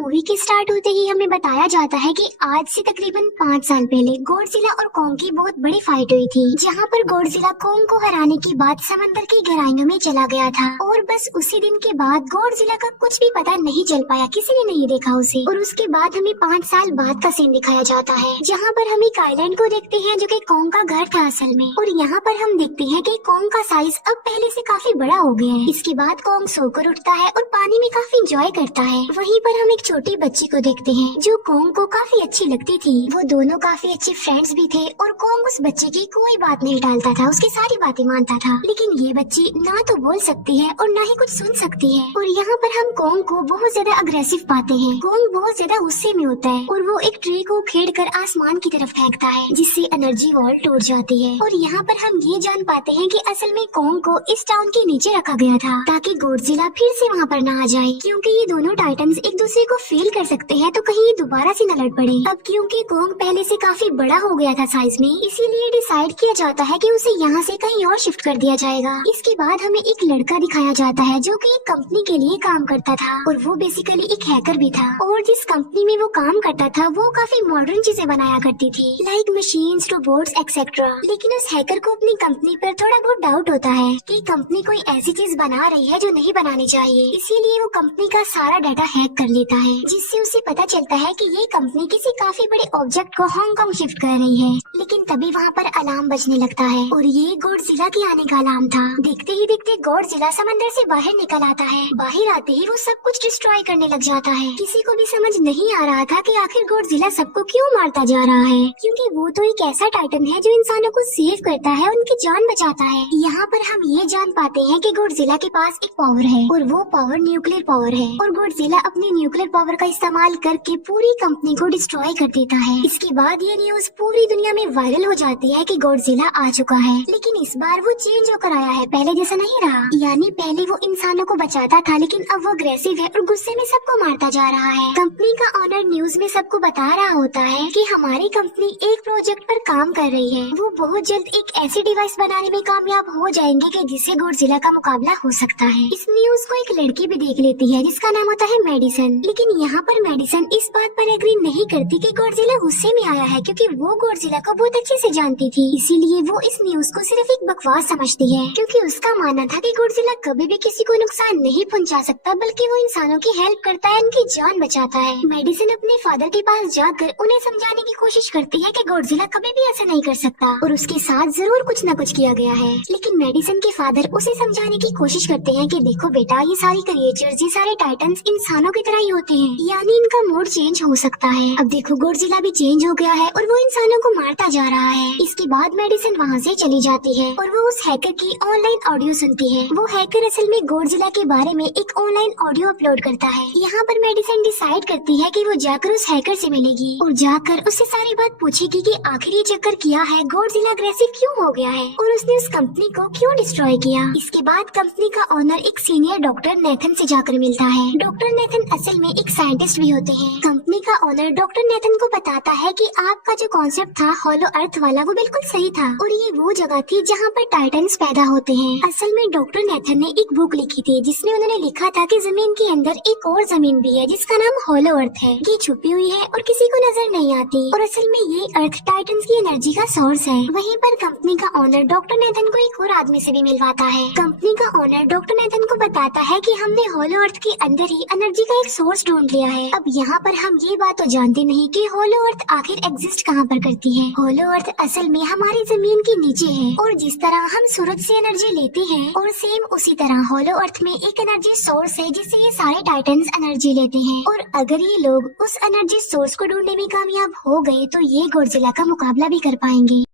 Movie के start होते ही हमें बताया जाता है कि आज से तकरीबन 5 साल पहले गॉडजिला और कॉन्ग की बहुत बड़ी फाइट हुई थी, जहां पर गॉडजिला कॉन्ग को हराने के बाद समंदर की गहराइयों में चला गया था और बस उसी दिन के बाद गॉडजिला का कुछ भी पता नहीं चल पाया, किसी ने नहीं देखा उसे। और उसके बाद हमें 5 साल बाद का सीन दिखाया जाता है, जहाँ पर हम एक आइलैंड को देखते हैं जो कि कॉन्ग का घर था असल में। और यहाँ पर हम देखते हैं कि कॉन्ग का साइज अब पहले से काफी बड़ा हो गया है। इसके बाद कॉन्ग सोकर उठता है और पानी में काफी इंजॉय करता है। वहीं पर हम एक छोटी बच्ची को देखते हैं जो कॉन्ग को काफी अच्छी लगती थी। वो दोनों काफी अच्छे फ्रेंड्स भी थे और कॉन्ग उस बच्चे की कोई बात नहीं टालता था, उसकी सारी बातें मानता था। लेकिन ये बच्ची ना तो बोल सकती है और ना ही कुछ सुन सकती है। और यहाँ पर हम कॉन्ग को बहुत ज्यादा अग्रेसिव पाते हैं। कॉन्ग बहुत ज्यादा गुस्से में होता है और वो एक ट्री को खेड़ कर आसमान की तरफ फेंकता है, जिससे एनर्जी वॉल टूट जाती है। और यहाँ पर हम ये जान पाते हैं कि असल में कॉन्ग को इस टाउन के नीचे रखा गया था ताकि गॉडजिला फिर से वहाँ पर ना आ जाए, क्योंकि ये दोनों टाइटन्स एक दूसरे को फेल कर सकते हैं, तो कहीं ये दोबारा से न लड़ पड़े। अब क्योंकि कॉन्ग पहले से काफी बड़ा हो गया था साइज में, इसीलिए डिसाइड किया जाता है कि उसे यहाँ से कहीं और शिफ्ट कर दिया जाएगा। इसके बाद हमें एक लड़का दिखाया जाता है जो कि एक कंपनी के लिए काम करता था और वो बेसिकली एक हैकर भी था। और जिस कंपनी में वो काम करता था वो काफी मॉडर्न चीजें बनाया करती थी, लाइक मशीन्स, रोबोट्स एक्सेट्रा। लेकिन उस हैकर को अपनी कंपनी पर थोड़ा बहुत डाउट होता है कि कंपनी कोई ऐसी चीज बना रही है जो नहीं बनानी चाहिए, इसीलिए वो कंपनी का सारा डाटा हैक कर लेता है, जिससे उसे पता चलता है कि ये कंपनी किसी काफी बड़े ऑब्जेक्ट को हांगकांग शिफ्ट कर रही है। लेकिन तभी वहाँ पर अलार्म बजने लगता है और ये गॉडजिला के आने का अलार्म था। देखते ही देखते गॉडजिला समंदर से बाहर निकल आता है। बाहर आते ही वो सब कुछ डिस्ट्रॉय करने लग जाता है। किसी को भी समझ नहीं आ रहा था कि आखिर गॉडजिला सबको क्यों मारता जा रहा है, क्योंकि वो तो एक ऐसा टाइटन है जो इंसानों को सेव करता है, उनकी जान बचाता है। यहाँ पर हम ये जान पाते हैं कि गॉडजिला के पास एक पावर है और वो पावर न्यूक्लियर पावर है। और गॉडजिला अपनी न्यूक्लियर पावर का इस्तेमाल करके पूरी कंपनी को डिस्ट्रॉय कर देता है। इसके बाद ये न्यूज पूरी दुनिया में वायरल हो जाती है कि गॉडजिला आ चुका है, लेकिन इस बार वो चेंज होकर आया है, पहले जैसा नहीं रहा। यानी पहले वो इंसानों को बचाता था, लेकिन अब वो अग्रेसिव है और गुस्से में सबको मारता जा रहा है। कंपनी का ऑनर न्यूज में सबको बता रहा होता है कि हमारी कंपनी एक प्रोजेक्ट पर काम कर रही है। वो बहुत जल्द एक ऐसी डिवाइस बनाने में कामयाब हो जाएंगे कि जिससे गॉडजिला का मुकाबला हो सकता है। इस न्यूज को एक लड़की भी देख लेती है जिसका नाम होता है मेडिसन। लेकिन यहाँ पर मेडिसन इस बात पर एग्री नहीं करती कि गॉडजिला गुस्से में आया है, क्योंकि वो गॉडजिला को बहुत अच्छे से जानती थी। इसीलिए वो इस न्यूज को सिर्फ एक बकवास समझती है, क्योंकि उसका मानना था कि गॉडजिला कभी भी किसी को नुकसान नहीं पहुँचा सकता, बल्कि वो इंसानों की हेल्प करता है, उनकी जान बचाता है। मेडिसन अपने फादर के पास जाकर उन्हें समझाने की कोशिश करती है कि गॉडजिला कभी भी ऐसा नहीं कर सकता और उसके साथ जरूर कुछ न कुछ किया गया है। लेकिन मेडिसन के फादर उसे समझाने की कोशिश करते हैं कि देखो बेटा, ये सारी क्रिएचर्स, ये सारे टाइटन्स इंसानों की तरह ही होते हैं, यानी इनका मूड चेंज हो सकता है। अब देखो गॉडजिला भी चेंज हो गया है और वो इंसानों को मारता जा रहा है। इसके बाद मेडिसन वहाँ से चली जाती है और वो उस हैकर की ऑनलाइन ऑडियो सुनती है। वो हैकर असल में गॉडजिला के बारे में एक ऑनलाइन ऑडियो अपलोड करता है। यहाँ पर मेडिसन डिसाइड करती है कि वो जाकर उस हैकर से मिलेगी और जाकर उससे सारी बात पूछेगी कि आखिर ये चक्कर किया है, गॉडजिला अग्रेसिव क्यों हो गया है और उसने उस कंपनी को क्यों डिस्ट्रॉय किया। इसके बाद कंपनी का ओनर एक सीनियर डॉक्टर नेथन से जाकर मिलता है। डॉक्टर नेथन असल में एक साइंटिस्ट भी होते हैं। कंपनी का ओनर डॉक्टर नेथन को बताता है कि आपका जो कॉन्सेप्ट था हॉलो अर्थ वाला, वो बिल्कुल सही था और ये वो जगह थी जहाँ पर टाइटन्स पैदा होते हैं। असल में डॉक्टर नेथन ने एक बुक लिखी थी जिसमें उन्होंने लिखा था कि जमीन के अंदर एक और जमीन भी है जिसका नाम हॉलो अर्थ है। ये छुपी हुई है और किसी को नजर नहीं आती और असल में ये अर्थ टाइटन्स की एनर्जी का सोर्स है। वहीं पर कंपनी का ओनर डॉक्टर नेथन को एक और आदमी से भी मिलवाता है। कंपनी का ओनर डॉक्टर नेथन को बताता है कि हमने हॉलो अर्थ के अंदर ही एनर्जी का एक सोर्स ढूंढ लिया है। अब यहाँ पर हम ये बात तो जानते नहीं कि हॉलो अर्थ आखिर एग्जिस्ट कहाँ पर करती है। हॉलो अर्थ असल में हमारी जमीन के नीचे है और जिस तरह हम सूरज से एनर्जी लेते हैं और सेम उसी तरह हॉलो अर्थ में एक एनर्जी सोर्स है जिससे ये सारे टाइटन्स एनर्जी लेते हैं। और अगर ये लोग उस एनर्जी सोर्स को ढूंढने में कामयाब हो गए तो ये गॉडजिला का मुकाबला भी कर पाएंगे।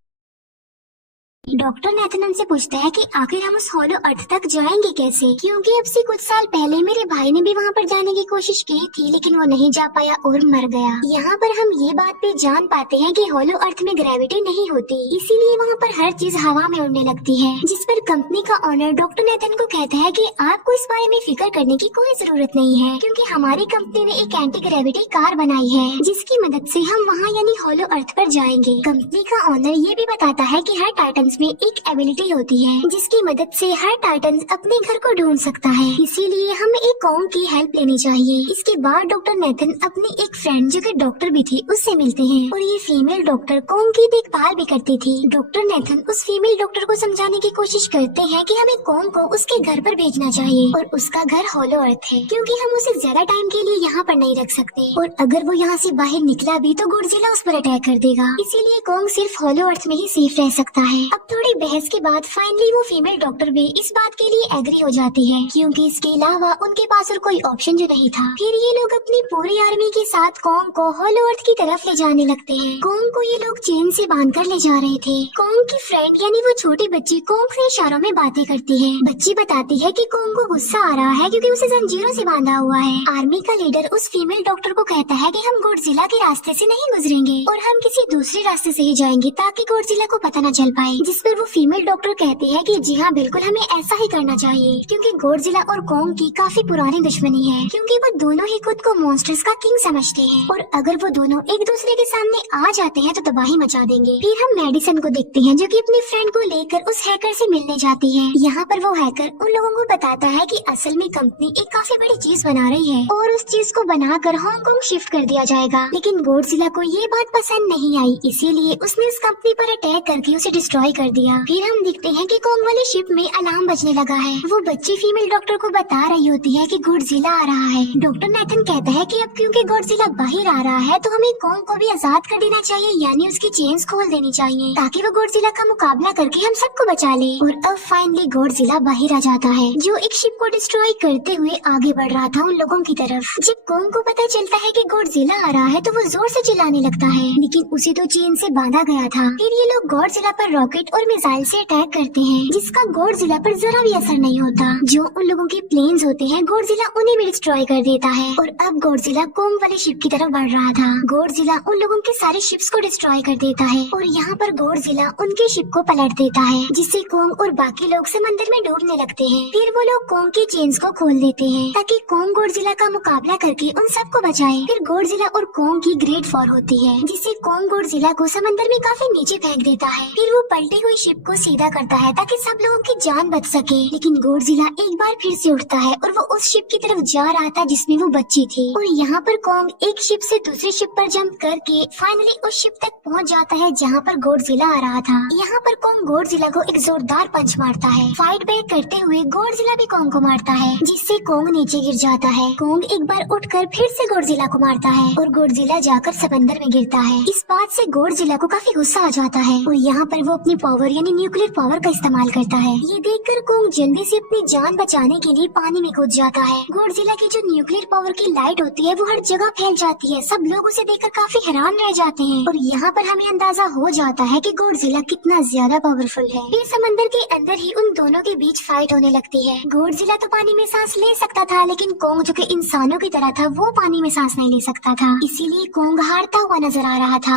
डॉक्टर नेथन उनसे पूछता है कि आखिर हम उस हॉलो अर्थ तक जाएंगे कैसे, क्योंकि अब से कुछ साल पहले मेरे भाई ने भी वहाँ पर जाने की कोशिश की थी, लेकिन वो नहीं जा पाया और मर गया। यहाँ पर हम ये बात भी जान पाते हैं कि हॉलो अर्थ में ग्रेविटी नहीं होती, इसीलिए वहाँ पर हर चीज हवा में उड़ने लगती है। जिस पर कंपनी का ओनर डॉक्टर नेथन को कहता है कि आपको इस बारे में फिक्र करने की कोई जरूरत नहीं है, क्योंकि हमारी कंपनी ने एक एंटी ग्रेविटी कार बनाई है जिसकी मदद से हम वहाँ यानी हॉलो अर्थ पर जाएंगे। कंपनी का ओनर ये भी बताता है कि हर टाइटन्स में एक एबिलिटी होती है जिसकी मदद से हर टाइटन अपने घर को ढूंढ सकता है, इसीलिए हमें एक कॉन्ग की हेल्प लेनी चाहिए। इसके बाद डॉक्टर नेथन अपनी एक फ्रेंड जो कि डॉक्टर भी थी उससे मिलते हैं और ये फीमेल डॉक्टर कॉन्ग की देखभाल भी करती थी। डॉक्टर नेथन उस फीमेल डॉक्टर को समझाने की कोशिश करते हैं कि हमें कॉन्ग को उसके घर पर भेजना चाहिए और उसका घर हॉलो अर्थ है क्योंकि हम उसे ज्यादा टाइम के लिए यहाँ पर नहीं रख सकते और अगर वो यहाँ से बाहर निकला भी तो गॉडजिला उस पर अटैक कर देगा, इसीलिए कॉन्ग सिर्फ हॉलो अर्थ में ही सेफ रह सकता है। अब थोड़ी बहस के बाद फाइनली वो फीमेल डॉक्टर भी इस बात के लिए एग्री हो जाती है क्योंकि इसके अलावा उनके पास और कोई ऑप्शन जो नहीं था। फिर ये लोग अपनी पूरी आर्मी के साथ कॉन्ग को हॉलो अर्थ की तरफ ले जाने लगते हैं। कॉन्ग को ये लोग चेन से बांधकर ले जा रहे थे। कॉन्ग की फ्रेंड यानी वो छोटी बच्ची कॉन्ग से इशारों में बातें करती है। बच्ची बताती है कि कॉन्ग को गुस्सा आ रहा है क्योंकि उसे जंजीरों से बांधा हुआ है। आर्मी का लीडर उस फीमेल डॉक्टर को कहता है कि हम गॉडजिला के रास्ते से नहीं गुजरेंगे और हम किसी दूसरे रास्ते से ही जाएंगे ताकि गॉडजिला को पता न चल पाए, जिस पर वो फीमेल डॉक्टर कहती है कि जी हाँ बिल्कुल हमें ऐसा ही करना चाहिए क्योंकि गॉडजिला और कॉन्ग की काफी पुरानी दुश्मनी है क्योंकि वो दोनों ही खुद को मॉन्स्टर्स का किंग समझते हैं और अगर वो दोनों एक दूसरे के सामने आ जाते हैं तो तबाही मचा देंगे। फिर हम मेडिसन को देखते हैं जो कि अपनी फ्रेंड को लेकर उस हैकर से मिलने जाती है। यहाँ पर वो हैकर उन लोगों को बताता है कि असल में कंपनी एक काफी बड़ी चीज बना रही है और उस चीज को बनाकर हांगकांग शिफ्ट कर दिया जाएगा, लेकिन गॉडजिला को ये बात पसंद नहीं आई, इसीलिए उसने उस कंपनी पर अटैक करके उसे डिस्ट्रॉय कर दिया। फिर हम देखते हैं कि कॉन्ग वाली शिप में अलार्म बजने लगा है। वो बच्ची फीमेल डॉक्टर को बता रही होती है कि गॉडजिला आ रहा है। डॉक्टर नेथन कहता है कि अब क्योंकि गॉडजिला बाहर आ रहा है तो हमें कॉन्ग को भी आजाद कर देना चाहिए, यानी उसकी चेन्स खोल देनी चाहिए ताकि वो गॉडजिला का मुकाबला करके हम सबको बचा ले। और अब फाइनली गॉडजिला बाहर आ जाता है जो एक शिप को डिस्ट्रॉय करते हुए आगे बढ़ रहा था उन लोगों की तरफ। जब कॉन्ग को पता चलता है कि गॉडजिला आ रहा है तो वो जोर से चिल्लाने लगता है, लेकिन उसे तो चेन से बांधा गया था। फिर ये लोग गॉडजिला पर रॉकेट और मिसाइल से अटैक करते हैं जिसका गॉडजिला पर जरा भी असर नहीं होता। जो उन लोगों के प्लेन्स होते हैं गॉडजिला उन्हें भी डिस्ट्रॉय कर देता है और अब गॉडजिला कॉन्ग वाली शिप की तरफ बढ़ रहा था। गॉडजिला उन लोगों के सारे शिप्स को डिस्ट्रॉय कर देता है और यहाँ पर गॉडजिला उनके शिप को पलट देता है जिससे कॉन्ग और बाकी लोग समंदर में डूबने लगते हैं। फिर वो लोग कॉन्ग की चेन्स को खोल देते हैं ताकि कॉन्ग गॉडजिला का मुकाबला करके उन सबको बचाए। फिर गॉडजिला और कॉन्ग की ग्रेट वॉर होती है जिससे कॉन्ग गॉडजिला को समंदर में काफी नीचे फेंक देता है। फिर वो पलटी हुई शिप को सीधा करता है ताकि सब लोगों की जान बच सके, लेकिन गॉडजिला एक बार फिर से उठता है और वो उस शिप की तरफ जा रहा था जिसमें वो बच्ची थी। और यहाँ पर कॉन्ग एक शिप से दूसरी शिप पर जंप करके फाइनली उस शिप तक पहुँच जाता है जहाँ पर गॉडजिला आ रहा था। यहाँ पर कॉन्ग गॉडजिला को एक जोरदार पंच मारता है। फाइट बैक करते हुए गॉडजिला भी कॉन्ग को मारता है जिससे कॉन्ग नीचे गिर जाता है। कॉन्ग एक बार उठकर फिर से गॉडजिला को मारता है और गॉडजिला जाकर समंदर में गिरता है। इस बात से गॉडजिला को काफी गुस्सा आ जाता है और यहाँ पर वो अपनी पावर यानी न्यूक्लियर पावर का इस्तेमाल करता है। ये देखकर कॉन्ग जल्दी से अपनी जान बचाने के लिए पानी में कूद जाता है। गॉडजिला की जो न्यूक्लियर पावर की लाइट होती है वो हर जगह फैल जाती है। सब लोग उसे देखकर काफी हैरान रह जाते हैं और यहाँ पर हमें अंदाजा हो जाता है कि गॉडजिला कितना ज्यादा पावरफुल है। फिर समंदर के अंदर ही उन दोनों के बीच फाइट होने लगती है। गॉडजिला तो पानी में सांस ले सकता था, लेकिन कॉन्ग जो कि इंसानों की तरह था वो पानी में सांस नहीं ले सकता था, इसीलिए कॉन्ग हारता हुआ नजर आ रहा था।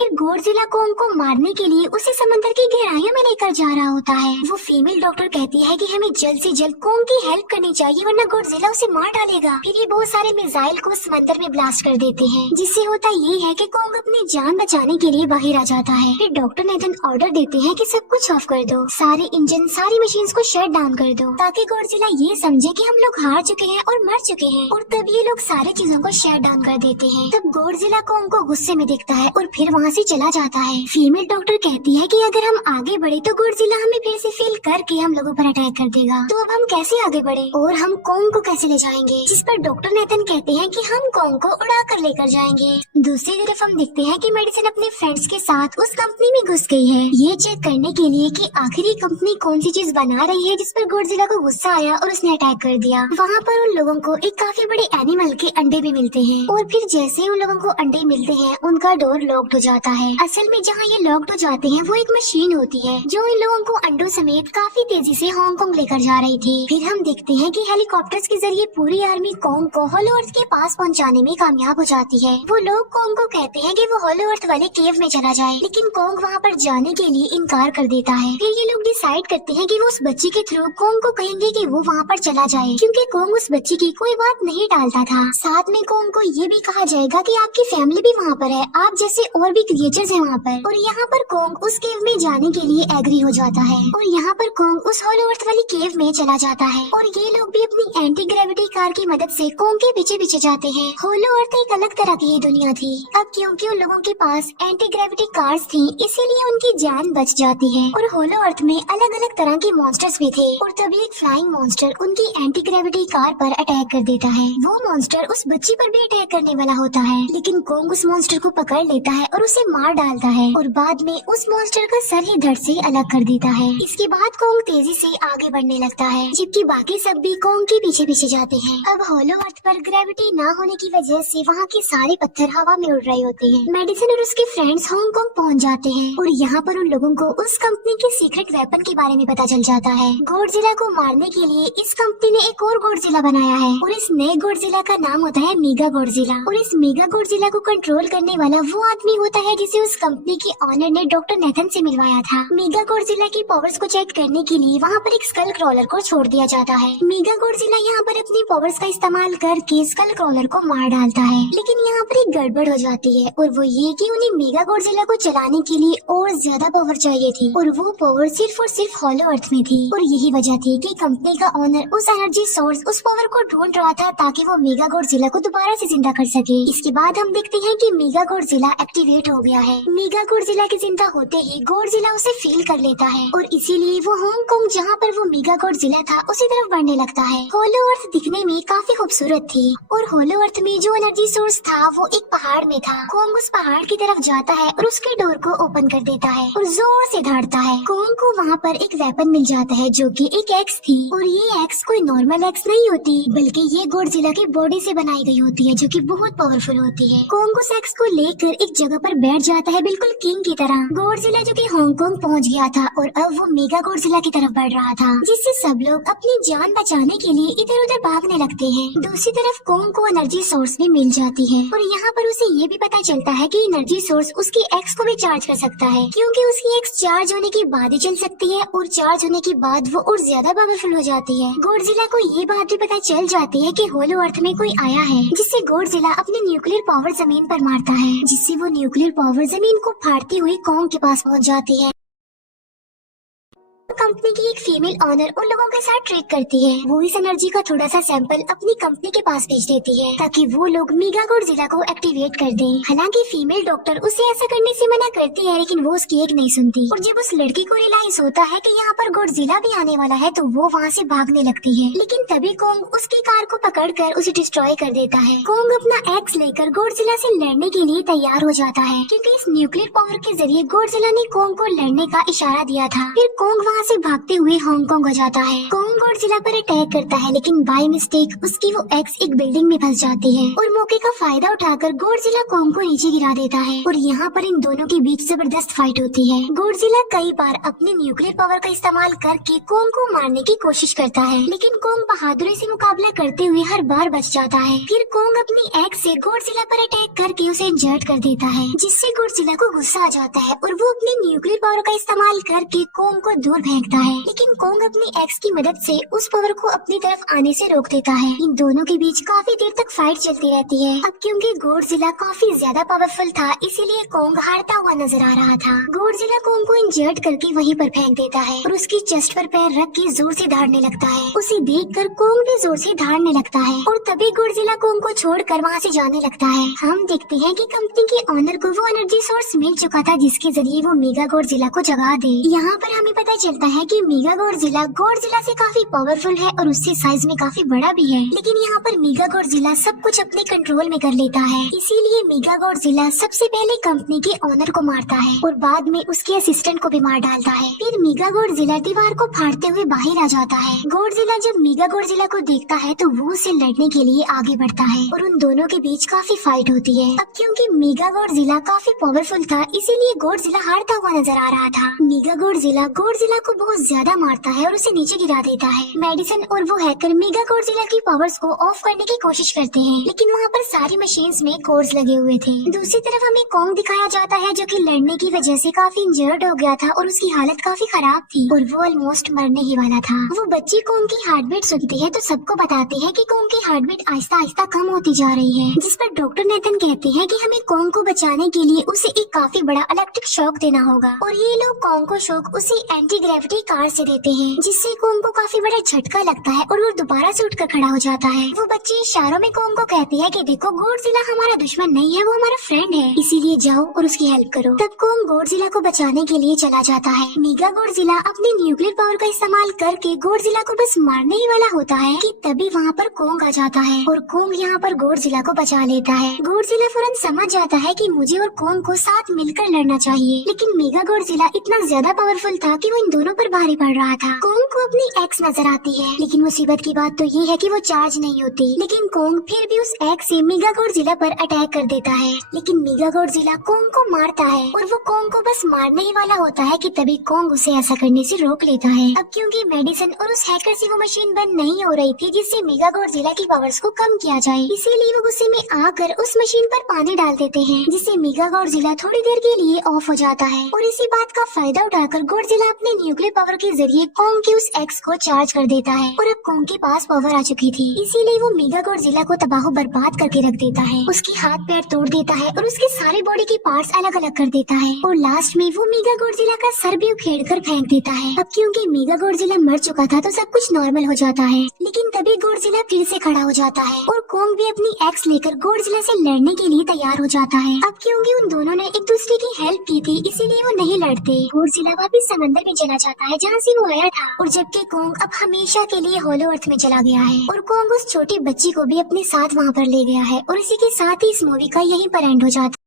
फिर गॉडजिला कॉन्ग को मारने के लिए उसे समंदर की गहराइयों में लेकर जा रहा होता है। वो फीमेल डॉक्टर कहती है कि हमें जल्द से जल्द कॉन्ग की हेल्प करनी चाहिए वरना गॉडजिला उसे मार डालेगा। फिर ये बहुत सारे मिसाइल को समंदर में ब्लास्ट कर देते हैं जिससे होता ये है कि कॉन्ग अपनी जान बचाने के लिए बाहर आ जाता है। फिर डॉक्टर नेथन ऑर्डर देते हैं कि सब कुछ ऑफ कर दो, सारे इंजन सारी मशीन्स को शट डाउन कर दो ताकि गॉडजिला ये समझे कि हम लोग हार चुके हैं और मर चुके हैं। और तब ये लोग सारी चीजों को शट डाउन कर देते हैं। तब गॉडजिला कॉन्ग को गुस्से में देखता है और फिर वहाँ से चला जाता है। फीमेल डॉक्टर कहती है कि अगर हम आगे बढ़े तो गॉडजिला हमें फिर से फेल करके हम लोगों पर अटैक कर देगा, तो अब हम कैसे आगे बढ़े और हम कॉन्ग को कैसे ले जाएंगे। जिस पर डॉक्टर नेथन कहते हैं कि हम कॉन्ग को उड़ा कर लेकर जाएंगे। दूसरी तरफ हम देखते हैं कि मेडिसन अपने फ्रेंड्स के साथ उस कंपनी में घुस गई है ये चेक करने के लिए कि आखिर ये कंपनी कौन सी चीज बना रही है, जिस पर गॉडजिला को गुस्सा आया और उसने अटैक कर दिया। वहाँ पर उन लोगों को एक काफी बड़े एनिमल के अंडे भी मिलते हैं और फिर जैसे उन लोगों को अंडे मिलते हैं उनका डोर लॉक्ड हो जाता है। असल में जहाँ ये लॉक्ड हो जाते हैं वो एक मशीन होती है जो इन लोगों को अंडों समेत काफी तेजी से हांगकांग लेकर जा रही थी। फिर हम देखते हैं कि हेलीकॉप्टर्स के जरिए पूरी आर्मी कॉन्ग को हॉलो अर्थ के पास पहुंचाने में कामयाब हो जाती है। वो लोग कॉन्ग को कहते हैं कि वो हॉलो अर्थ वाले केव में चला जाए, लेकिन कॉन्ग वहाँ पर जाने के लिए इनकार कर देता है। फिर ये लोग डिसाइड करते हैं कि वो उस बच्ची के थ्रू कॉन्ग को कहेंगे कि वो वहाँ पर चला जाए, क्योंकि कॉन्ग उस बच्ची की कोई बात नहीं टालता था। साथ में कॉन्ग को ये भी कहा जाएगा कि आपकी फैमिली भी वहाँ पर है, आप जैसे और भी भी क्रिएचर्स है वहाँ पर। और यहाँ पर कोंग उस केव में जाने के लिए एग्री हो जाता है और यहाँ पर कोंग उस होलो अर्थ वाली केव में चला जाता है और ये लोग भी अपनी एंटी ग्रेविटी कार की मदद से कोंग के पीछे पीछे जाते हैं। होलो अर्थ एक अलग तरह की दुनिया थी। अब क्योंकि उन लोगों के पास एंटी ग्रेविटी कार्स थी, इसीलिए उनकी जान बच जाती है। और होलो अर्थ में अलग अलग तरह के मॉन्स्टर्स भी थे और तभी एक फ्लाइंग मॉन्स्टर उनकी एंटी ग्रेविटी कार पर अटैक कर देता है। वो मॉन्स्टर उस बच्ची पर भी अटैक करने वाला होता है, लेकिन कोंग उस मॉन्स्टर को पकड़ लेता है और उसे मार डालता है और बाद में उस मॉन्स्टर का सर ही धड़ से अलग कर देता है। इसके बाद कोंग तेजी से आगे बढ़ने लगता है, जबकि बाकी सब भी कोंग के पीछे पीछे जाते हैं। अब होलो अर्थ पर ग्रेविटी न होने की वजह से वहाँ के सारे पत्थर हवा में उड़ रहे होते हैं। मेडिसिन और उसके फ्रेंड्स हांगकांग पहुँच जाते हैं और यहाँ पर उन लोगों को उस कंपनी के सीक्रेट वेपन के बारे में पता चल जाता है। गॉडजिला को मारने के लिए इस कंपनी ने एक और गॉडजिला बनाया है और इस नए गॉडजिला का नाम होता है मेगा गॉडजिला। और इस मेगा गॉडजिला को कंट्रोल करने वाला वो आदमी होता है जिसे उस कंपनी के ऑनर ने डॉक्टर नेथन से मिलवाया था। मेगा गॉडजिला की पावर्स को चेक करने के लिए वहाँ पर एक स्कल क्रॉलर को छोड़ दिया जाता है। मेगा गॉडजिला यहाँ पर अपनी पावर्स का इस्तेमाल करके स्कल क्रॉलर को मार डालता है, लेकिन यहाँ पर एक गड़बड़ हो जाती है और वो ये कि उन्हें मेगा गॉडजिला को चलाने के लिए और ज्यादा पावर चाहिए थी और वो पावर सिर्फ और सिर्फ होलो अर्थ में थी। और यही वजह थी कि कंपनी का ऑनर उस एनर्जी सोर्स उस पावर को ढूंढ रहा था ताकि वो मेगा गॉडजिला को दोबारा से जिंदा कर सके। इसके बाद हम देखते हैं कि मेगा गॉडजिला एक्टिवेट हो गया है। मेगा गॉडजिला के जिंदा होते ही गॉडजिला उसे फील कर लेता है और इसीलिए वो हांगकांग जहाँ पर वो मेगा गॉडजिला था उसी तरफ बढ़ने लगता है। होलो अर्थ दिखने में काफी खूबसूरत थी और होलो अर्थ में जो एनर्जी सोर्स था वो एक पहाड़ में था। कोंग उस पहाड़ की तरफ जाता है और उसके डोर को ओपन कर देता है और जोर से दौड़ता है। कोंग को वहाँ पर एक वेपन मिल जाता है जो कि एक एक्स थी और ये एक्स कोई नॉर्मल एक्स नहीं होती, बल्कि ये गॉडजिला की बॉडी से बनाई गई होती है जो कि बहुत पावरफुल होती है। कोंग उस एक्स को लेकर एक जगह पर बैठ जाता है बिल्कुल किंग की तरह। गॉडजिला जो कि हांगकांग पहुंच गया था और अब वो मेगा गॉडजिला की तरफ बढ़ रहा था, जिससे सब लोग अपनी जान बचाने के लिए इधर उधर भागने लगते हैं। दूसरी तरफ कोंग को एनर्जी सोर्स भी मिल जाती है और यहाँ पर उसे ये भी पता चलता है कि एनर्जी सोर्स उसकी एक्स को भी चार्ज कर सकता है, क्योंकि उसकी एक्स चार्ज होने के बाद ही चल सकती है और चार्ज होने के बाद वो और ज्यादा पावरफुल हो जाती है। गॉडजिला को ये बात भी पता चल जाती है कि होलो अर्थ में कोई आया है, जिससे गॉडजिला अपने न्यूक्लियर पावर जमीन पर मारता है, जिससे वो न्यूक्लियर पावर जमीन को फाड़ती हुई कोंग के पास पहुंच जाती है। कंपनी की एक फीमेल ऑनर उन लोगों के साथ ट्रेड करती है। वो इस एनर्जी का थोड़ा सा सैंपल अपनी कंपनी के पास भेज देती है ताकि वो लोग मेगा गॉडजिला को एक्टिवेट कर दें। हालांकि फीमेल डॉक्टर उसे ऐसा करने से मना करती है, लेकिन वो उसकी एक नहीं सुनती और जब उस लड़की को रियलाइज होता है कि यहाँ पर गॉडजिला भी आने वाला है तो वो वहाँ से भागने लगती है। लेकिन तभी कोंग उसकी कार को पकड़कर उसे डिस्ट्रॉय कर देता है। कोंग अपना एक्स लेकर गॉडजिला से लड़ने के लिए तैयार हो जाता है, क्योंकि इस न्यूक्लियर पावर के जरिए गॉडजिला ने कोंग को लड़ने का इशारा दिया था। फिर कोंग वहाँ से भागते हुए हांगकांग हो जाता है। कोंग गॉडजिला पर अटैक करता है, लेकिन बाय मिस्टेक उसकी वो एक्स एक बिल्डिंग में फंस जाती है और मौके का फायदा उठाकर गॉडजिला कोंग को नीचे गिरा देता है और यहाँ पर इन दोनों के बीच जबरदस्त फाइट होती है। गॉडजिला कई बार अपने न्यूक्लियर पावर का इस्तेमाल करके कोंग को मारने की कोशिश करता है, लेकिन कोंग बहादुरी से मुकाबला करते हुए हर बार बच जाता है। फिर कोंग अपनी एक्स से गॉडजिला पर अटैक करके उसे इंजर्ड कर देता है, जिससे गॉडजिला को गुस्सा आ जाता है और वो अपनी न्यूक्लियर पावर का इस्तेमाल करके कोंग को दूर फेंकता है, लेकिन कोंग अपनी एक्स की मदद से उस पावर को अपनी तरफ आने से रोक देता है। इन दोनों के बीच काफी देर तक फाइट चलती रहती है। अब क्योंकि गॉडजिला काफी ज्यादा पावरफुल था, इसीलिए कोंग हारता हुआ नजर आ रहा था। गॉडजिला कोंग को इंजर्ड करके वहीं पर फेंक देता है और उसकी चेस्ट पर पैर रख के जोर से दहाड़ने लगता है। उसे देखकर कोंग भी जोर से दहाड़ने लगता है और तभी गॉडजिला कोंग को छोड़कर वहाँ से जाने लगता है। हम देखते हैं कि कंपनी के ऑनर को वो एनर्जी सोर्स मिल चुका था जिसके जरिए वो मेगा गॉडजिला को जगा दे। यहाँ पर हमें पता चलता है कि मेगा गॉडजिला से काफी पावरफुल है और उससे साइज में काफी बड़ा भी है, लेकिन यहाँ पर मेगा गॉडजिला सब कुछ अपने कंट्रोल में कर लेता है। इसीलिए मेगा गॉडजिला सबसे पहले कंपनी के ऑनर को मारता है और बाद में उसके असिस्टेंट को भी मार डालता है। फिर मेगा गॉडजिला दीवार को फाड़ते हुए बाहर आ जाता है। गॉडजिला जब मेगा गॉडजिला को देखता है तो वो उसे लड़ने के लिए आगे बढ़ता है और उन दोनों के बीच काफी फाइट होती है। अब क्योंकि मेगा गॉडजिला काफी पावरफुल था, इसीलिए गॉडजिला हारता हुआ नजर आ रहा था। मेगा गॉडजिला को बहुत ज्यादा मारता है और उसे नीचे गिरा देता है। मेडिसन और वो हैकर मेगा गॉडजिला की पावर्स को ऑफ करने की कोशिश करते हैं, लेकिन वहाँ पर सारी मशीन्स में कोड्स लगे हुए थे। दूसरी तरफ हमें कॉन्ग दिखाया जाता है जो कि लड़ने की वजह से काफी इंजर्ड हो गया था और उसकी हालत काफी खराब थी और वो ऑलमोस्ट मरने ही वाला था। वो बच्ची कॉन्ग की हार्ट बीट सुनती है तो सबको बताते हैं कि कॉन्ग की हार्ट बीट आहिस्ता आहिस्ता कम होती जा रही है, जिस पर डॉक्टर नेथन कहते हैं कि हमें कॉन्ग को बचाने के लिए उसे एक काफी बड़ा इलेक्ट्रिक शॉक देना होगा। और ये लोग कॉन्ग को शॉक उसी एंटी ग्रेविटी कार से देते हैं, जिससे कॉन्ग को काफी बड़ा झटका लगता है और वो दोबारा से उठकर खड़ा हो जाता है। वो बच्चे इशारों में कॉन्ग को कहती है कि देखो गॉडजिला हमारा दुश्मन नहीं है, वो हमारा फ्रेंड है, इसीलिए जाओ और उसकी हेल्प करो। तब कॉन्ग गॉडजिला को बचाने के लिए चला जाता है। मेगा गॉडजिला अपने न्यूक्लियर पावर का इस्तेमाल करके गॉडजिला को बस मारने ही वाला होता है कि तभी वहाँ पर कॉन्ग आ जाता है और कॉन्ग यहाँ पर गॉडजिला को बचा लेता है। गॉडजिला फौरन समझ जाता है कि मुझे और कॉन्ग को साथ मिलकर लड़ना चाहिए, लेकिन मेगा गॉडजिला इतना ज्यादा पावरफुल था कि वो इन दोनों पर भारी पड़ रहा था। कॉन्ग को अपनी एक्स नजर आती है, लेकिन मुसीबत की बात तो ये है कि वो चार्ज नहीं होती। लेकिन कॉन्ग फिर भी उस एक्स से मेगा गॉडजिला पर अटैक कर देता है, लेकिन मेगा गॉडजिला कॉन्ग को मारता है और वो कॉन्ग को बस मारने ही वाला होता है कि तभी कॉन्ग उसे ऐसा करने से रोक लेता है। अब क्योंकि मेडिसन और उस हैकर से वो मशीन बंद नहीं हो रही थी जिससे मेगा गॉडजिला की पावर्स को कम किया जाए, इसीलिए वो गुस्से में आकर उस मशीन पर पानी डाल देते हैं, जिससे मेगा गॉडजिला थोड़ी देर के लिए ऑफ हो जाता है। और इसी बात का फायदा उठाकर गॉडजिला अपने न्यूक्लियर पावर के जरिए कॉन्ग के उस एक्स को चार्ज कर देता है और अब कॉन्ग के पास पावर आ चुकी थी, इसीलिए वो मेगा गॉडजिला को तबाह बर्बाद करके रख देता है। उसकी हाथ पैर तोड़ देता है और उसके सारे बॉडी के पार्ट्स अलग अलग कर देता है और लास्ट में वो मेगा गॉडजिला का सर भी उखेड़ कर फेंक देता है। अब क्योंकि मेगा गॉडजिला मर चुका था तो सब कुछ नॉर्मल हो जाता है, लेकिन तभी गॉडजिला फिर से खड़ा हो जाता है और कॉन्ग भी अपनी एक्स लेकर गॉडजिला से लड़ने के लिए तैयार हो जाता है। अब क्योंकि उन दोनों ने एक दूसरे की हेल्प की थी, इसीलिए वो नहीं लड़ते। गॉडजिला वापिस समंदर में चला जाता है जहाँ से वो आया था, और जबकि कॉन्ग अब हमेशा के लिए होलो अर्थ में चला गया है और कॉन्ग उस छोटी बच्ची को भी अपने साथ वहाँ पर ले गया है। और इसी के साथ ही इस मूवी का यहीं पर एंड हो जाता है।